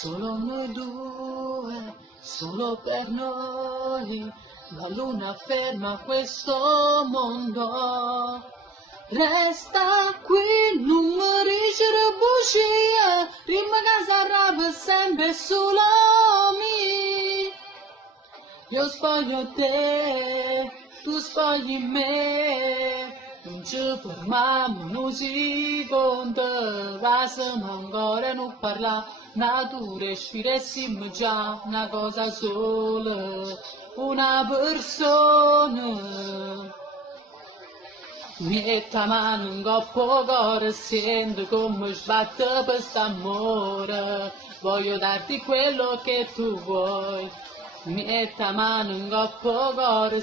Solo noi due, solo per noi, la luna ferma questo mondo. Resta qui, non mi dicere bugie, prima che si arrabbia sempre solo me. Io spoglio te, tu spogli me, non ci fermiamo un secondo, passiamo ancora non parla, natura e sfiressimo già una cosa sola, una persona. Metta mano in coppo cuore, sento come sbatte per st'amore, voglio darti quello che tu vuoi. Metta mano in coppo cuore.